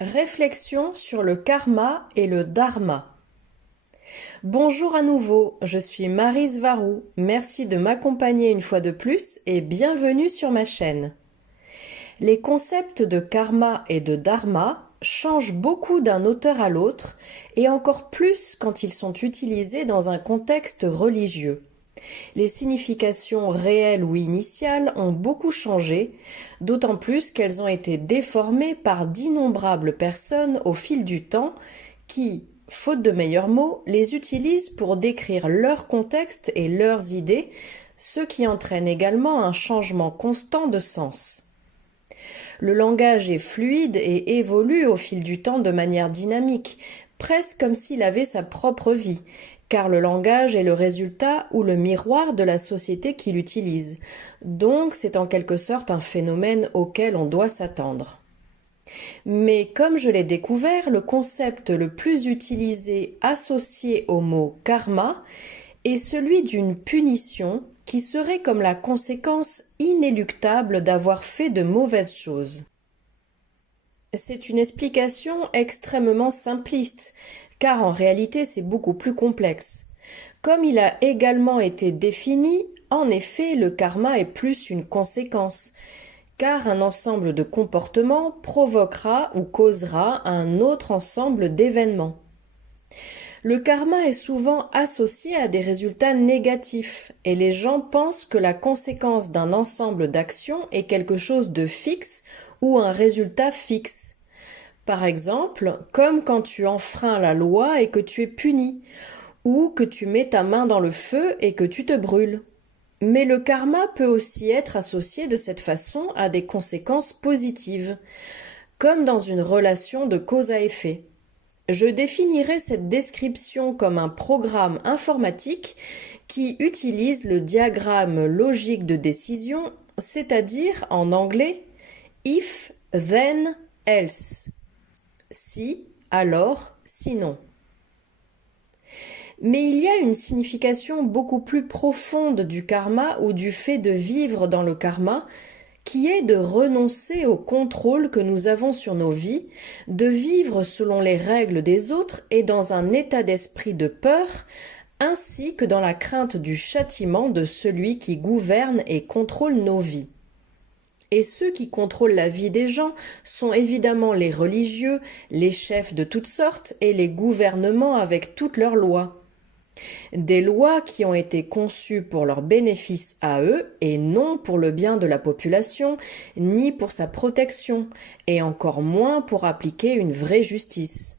Réflexion sur le karma et le dharma. Bonjour à nouveau, je suis Maryse Varou. Merci de m'accompagner une fois de plus et bienvenue sur ma chaîne. Les concepts de karma et de dharma changent beaucoup d'un auteur à l'autre et encore plus quand ils sont utilisés dans un contexte religieux. Les significations réelles ou initiales ont beaucoup changé, d'autant plus qu'elles ont été déformées par d'innombrables personnes au fil du temps qui, faute de meilleurs mots, les utilisent pour décrire leur contexte et leurs idées, ce qui entraîne également un changement constant de sens. Le langage est fluide et évolue au fil du temps de manière dynamique, presque comme s'il avait sa propre vie, car le langage est le résultat ou le miroir de la société qui l'utilise. Donc c'est en quelque sorte un phénomène auquel on doit s'attendre. Mais comme je l'ai découvert, le concept le plus utilisé associé au mot karma est celui d'une punition qui serait comme la conséquence inéluctable d'avoir fait de mauvaises choses. C'est une explication extrêmement simpliste, car en réalité c'est beaucoup plus complexe. Comme il a également été défini, en effet le karma est plus une conséquence, car un ensemble de comportements provoquera ou causera un autre ensemble d'événements. Le karma est souvent associé à des résultats négatifs et les gens pensent que la conséquence d'un ensemble d'actions est quelque chose de fixe ou un résultat fixe. Par exemple, comme quand tu enfreins la loi et que tu es puni, ou que tu mets ta main dans le feu et que tu te brûles. Mais le karma peut aussi être associé de cette façon à des conséquences positives, comme dans une relation de cause à effet. Je définirais cette description comme un programme informatique qui utilise le diagramme logique de décision, c'est-à-dire en anglais if, then, else. Si, alors, sinon. Mais il y a une signification beaucoup plus profonde du karma ou du fait de vivre dans le karma, qui est de renoncer au contrôle que nous avons sur nos vies, de vivre selon les règles des autres et dans un état d'esprit de peur, ainsi que dans la crainte du châtiment de celui qui gouverne et contrôle nos vies. Et ceux qui contrôlent la vie des gens sont évidemment les religieux, les chefs de toutes sortes et les gouvernements avec toutes leurs lois. Des lois qui ont été conçues pour leur bénéfice à eux et non pour le bien de la population, ni pour sa protection, et encore moins pour appliquer une vraie justice.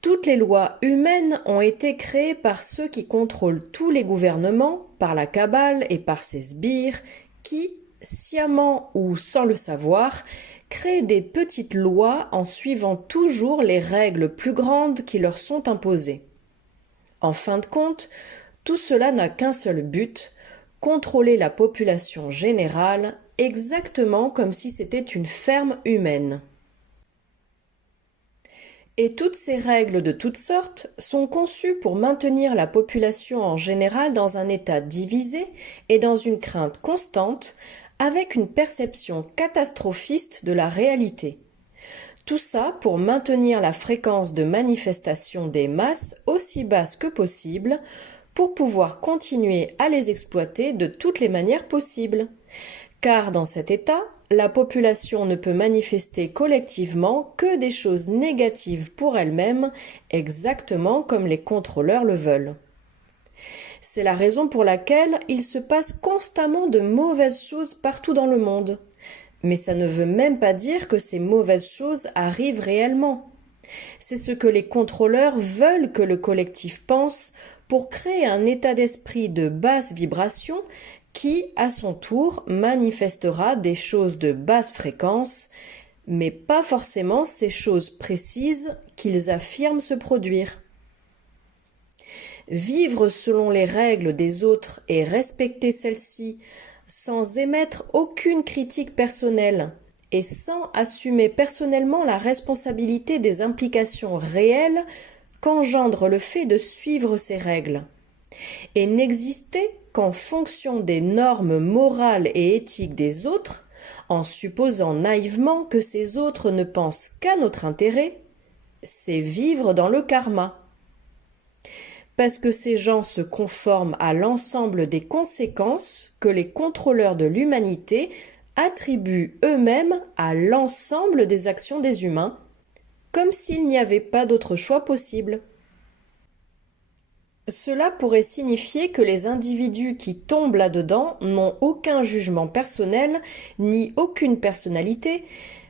Toutes les lois humaines ont été créées par ceux qui contrôlent tous les gouvernements, par la cabale et par ses sbires, qui, sciemment ou sans le savoir, créent des petites lois en suivant toujours les règles plus grandes qui leur sont imposées. En fin de compte, tout cela n'a qu'un seul but, contrôler la population générale, exactement comme si c'était une ferme humaine. Et toutes ces règles de toutes sortes sont conçues pour maintenir la population en général dans un état divisé et dans une crainte constante, avec une perception catastrophiste de la réalité. Tout ça pour maintenir la fréquence de manifestation des masses aussi basse que possible, pour pouvoir continuer à les exploiter de toutes les manières possibles. Car dans cet état, la population ne peut manifester collectivement que des choses négatives pour elle-même, exactement comme les contrôleurs le veulent. C'est la raison pour laquelle il se passe constamment de mauvaises choses partout dans le monde. Mais ça ne veut même pas dire que ces mauvaises choses arrivent réellement. C'est ce que les contrôleurs veulent que le collectif pense pour créer un état d'esprit de basse vibration qui, à son tour, manifestera des choses de basse fréquence, mais pas forcément ces choses précises qu'ils affirment se produire. Vivre selon les règles des autres et respecter celles-ci sans émettre aucune critique personnelle et sans assumer personnellement la responsabilité des implications réelles qu'engendre le fait de suivre ces règles, et n'exister qu'en fonction des normes morales et éthiques des autres, en supposant naïvement que ces autres ne pensent qu'à notre intérêt, c'est vivre dans le karma. Parce que ces gens se conforment à l'ensemble des conséquences que les contrôleurs de l'humanité attribuent eux-mêmes à l'ensemble des actions des humains, comme s'il n'y avait pas d'autre choix possible. Cela pourrait signifier que les individus qui tombent là-dedans n'ont aucun jugement personnel ni aucune personnalité,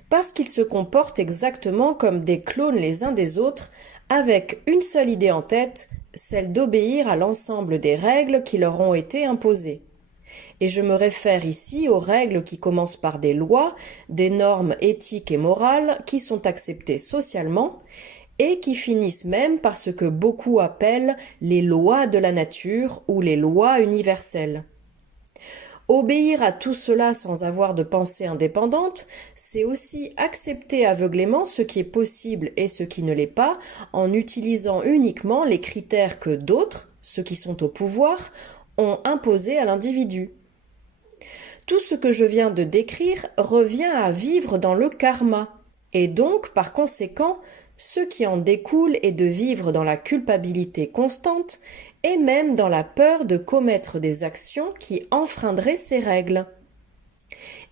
parce qu'ils se comportent exactement comme des clones les uns des autres, avec une seule idée en tête, celle d'obéir à l'ensemble des règles qui leur ont été imposées. Et je me réfère ici aux règles qui commencent par des lois, des normes éthiques et morales qui sont acceptées socialement, et qui finissent même par ce que beaucoup appellent les lois de la nature ou les lois universelles. Obéir à tout cela sans avoir de pensée indépendante, c'est aussi accepter aveuglément ce qui est possible et ce qui ne l'est pas, en utilisant uniquement les critères que d'autres, ceux qui sont au pouvoir, ont imposés à l'individu. Tout ce que je viens de décrire revient à vivre dans le karma, et donc, par conséquent, ce qui en découle est de vivre dans la culpabilité constante et même dans la peur de commettre des actions qui enfreindraient ces règles.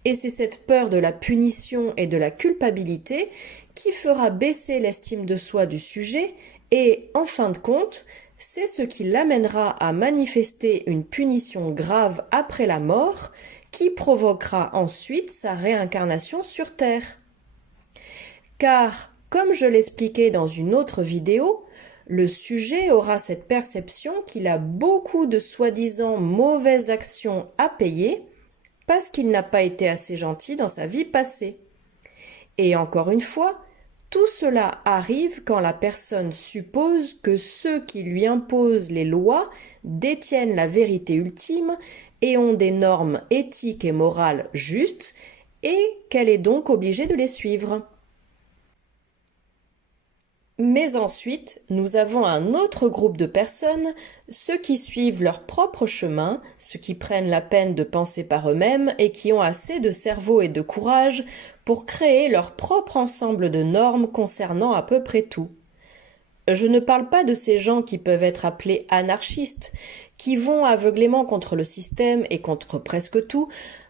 Et c'est cette peur de la punition et de la culpabilité qui fera baisser l'estime de soi du sujet et, en fin de compte, c'est ce qui l'amènera à manifester une punition grave après la mort qui provoquera ensuite sa réincarnation sur Terre. Car, comme je l'expliquais dans une autre vidéo, le sujet aura cette perception qu'il a beaucoup de soi-disant mauvaises actions à payer parce qu'il n'a pas été assez gentil dans sa vie passée. Et encore une fois, tout cela arrive quand la personne suppose que ceux qui lui imposent les lois détiennent la vérité ultime et ont des normes éthiques et morales justes et qu'elle est donc obligée de les suivre. Mais ensuite, nous avons un autre groupe de personnes, ceux qui suivent leur propre chemin, ceux qui prennent la peine de penser par eux-mêmes et qui ont assez de cerveau et de courage pour créer leur propre ensemble de normes concernant à peu près tout. Je ne parle pas de ces gens qui peuvent être appelés anarchistes, qui vont aveuglément contre le système et contre presque tout,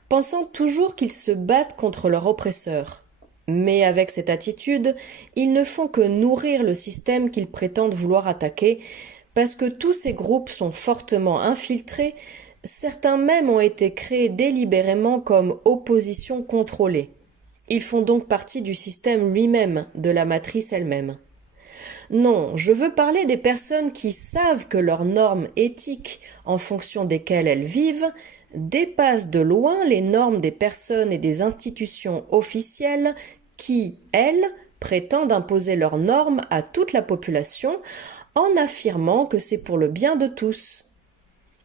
pensant toujours qu'ils se battent contre leur oppresseur. Mais avec cette attitude, ils ne font que nourrir le système qu'ils prétendent vouloir attaquer, parce que tous ces groupes sont fortement infiltrés, certains même ont été créés délibérément comme opposition contrôlée. Ils font donc partie du système lui-même, de la matrice elle-même. Non, je veux parler des personnes qui savent que leurs normes éthiques, en fonction desquelles elles vivent, dépassent de loin les normes des personnes et des institutions officielles qui, elles, prétendent imposer leurs normes à toute la population en affirmant que c'est pour le bien de tous.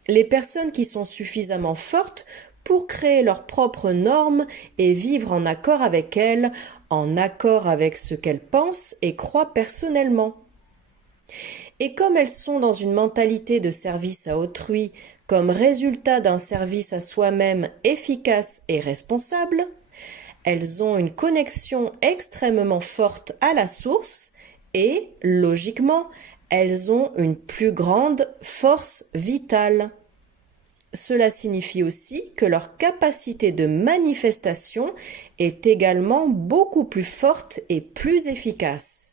Les personnes qui sont suffisamment fortes pour créer leurs propres normes et vivre en accord avec elles, en accord avec ce qu'elles pensent et croient personnellement. Et comme elles sont dans une mentalité de service à autrui, comme résultat d'un service à soi-même efficace et responsable, elles ont une connexion extrêmement forte à la source et, logiquement, elles ont une plus grande force vitale. Cela signifie aussi que leur capacité de manifestation est également beaucoup plus forte et plus efficace.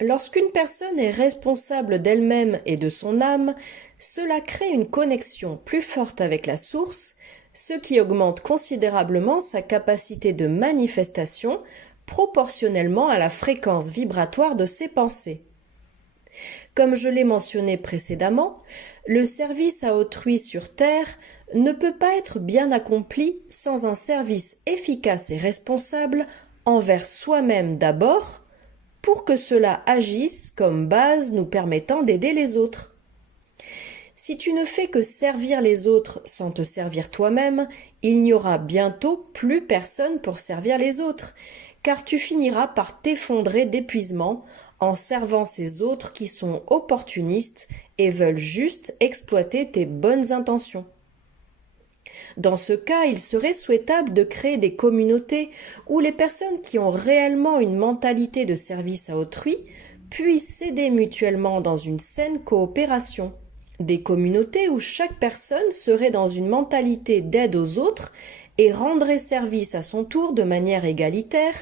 Lorsqu'une personne est responsable d'elle-même et de son âme, cela crée une connexion plus forte avec la source, ce qui augmente considérablement sa capacité de manifestation proportionnellement à la fréquence vibratoire de ses pensées. Comme je l'ai mentionné précédemment, le service à autrui sur Terre ne peut pas être bien accompli sans un service efficace et responsable envers soi-même d'abord, pour que cela agisse comme base nous permettant d'aider les autres. Si tu ne fais que servir les autres sans te servir toi-même, il n'y aura bientôt plus personne pour servir les autres, car tu finiras par t'effondrer d'épuisement en servant ces autres qui sont opportunistes et veulent juste exploiter tes bonnes intentions. Dans ce cas, il serait souhaitable de créer des communautés où les personnes qui ont réellement une mentalité de service à autrui puissent s'aider mutuellement dans une saine coopération. Des communautés où chaque personne serait dans une mentalité d'aide aux autres et rendrait service à son tour de manière égalitaire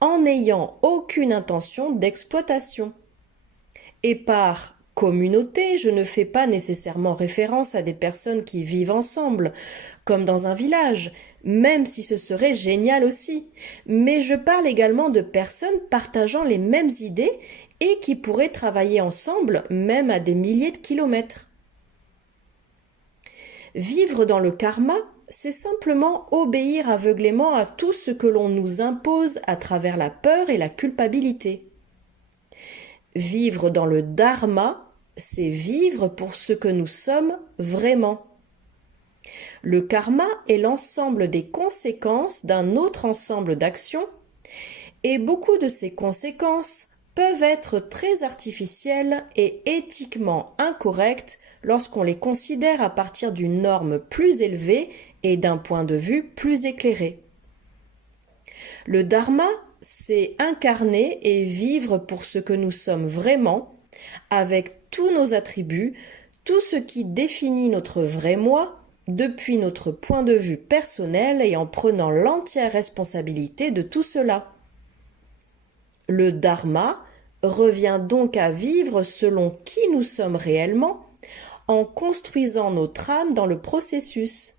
en n'ayant aucune intention d'exploitation. Et par communauté, je ne fais pas nécessairement référence à des personnes qui vivent ensemble, comme dans un village, même si ce serait génial aussi. Mais je parle également de personnes partageant les mêmes idées et qui pourraient travailler ensemble, même à des milliers de kilomètres. Vivre dans le karma, c'est simplement obéir aveuglément à tout ce que l'on nous impose à travers la peur et la culpabilité. Vivre dans le dharma, c'est vivre pour ce que nous sommes vraiment. Le karma est l'ensemble des conséquences d'un autre ensemble d'actions, et beaucoup de ces conséquences peuvent être très artificielles et éthiquement incorrectes lorsqu'on les considère à partir d'une norme plus élevée et d'un point de vue plus éclairé. Le dharma, c'est incarner et vivre pour ce que nous sommes vraiment, avec tous nos attributs, tout ce qui définit notre vrai moi, depuis notre point de vue personnel et en prenant l'entière responsabilité de tout cela. Le dharma revient donc à vivre selon qui nous sommes réellement, en construisant notre âme dans le processus.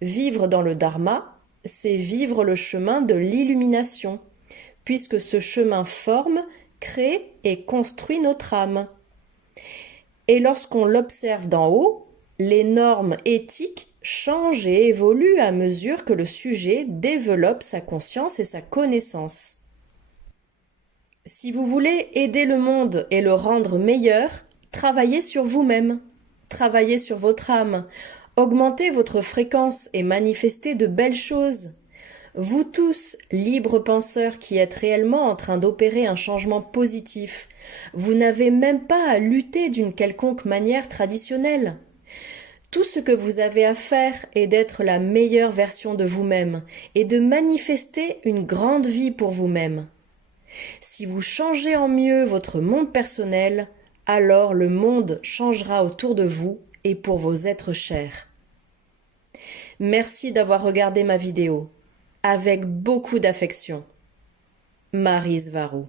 Vivre dans le dharma, c'est vivre le chemin de l'illumination, puisque ce chemin forme, crée et construit notre âme. Et lorsqu'on l'observe d'en haut, les normes éthiques changent et évoluent à mesure que le sujet développe sa conscience et sa connaissance. Si vous voulez aider le monde et le rendre meilleur, travaillez sur vous-même, travaillez sur votre âme, augmentez votre fréquence et manifestez de belles choses. Vous tous, libres penseurs qui êtes réellement en train d'opérer un changement positif, vous n'avez même pas à lutter d'une quelconque manière traditionnelle. Tout ce que vous avez à faire est d'être la meilleure version de vous-même et de manifester une grande vie pour vous-même. Si vous changez en mieux votre monde personnel, alors le monde changera autour de vous et pour vos êtres chers. Merci d'avoir regardé ma vidéo. Avec beaucoup d'affection. Maryse Varou.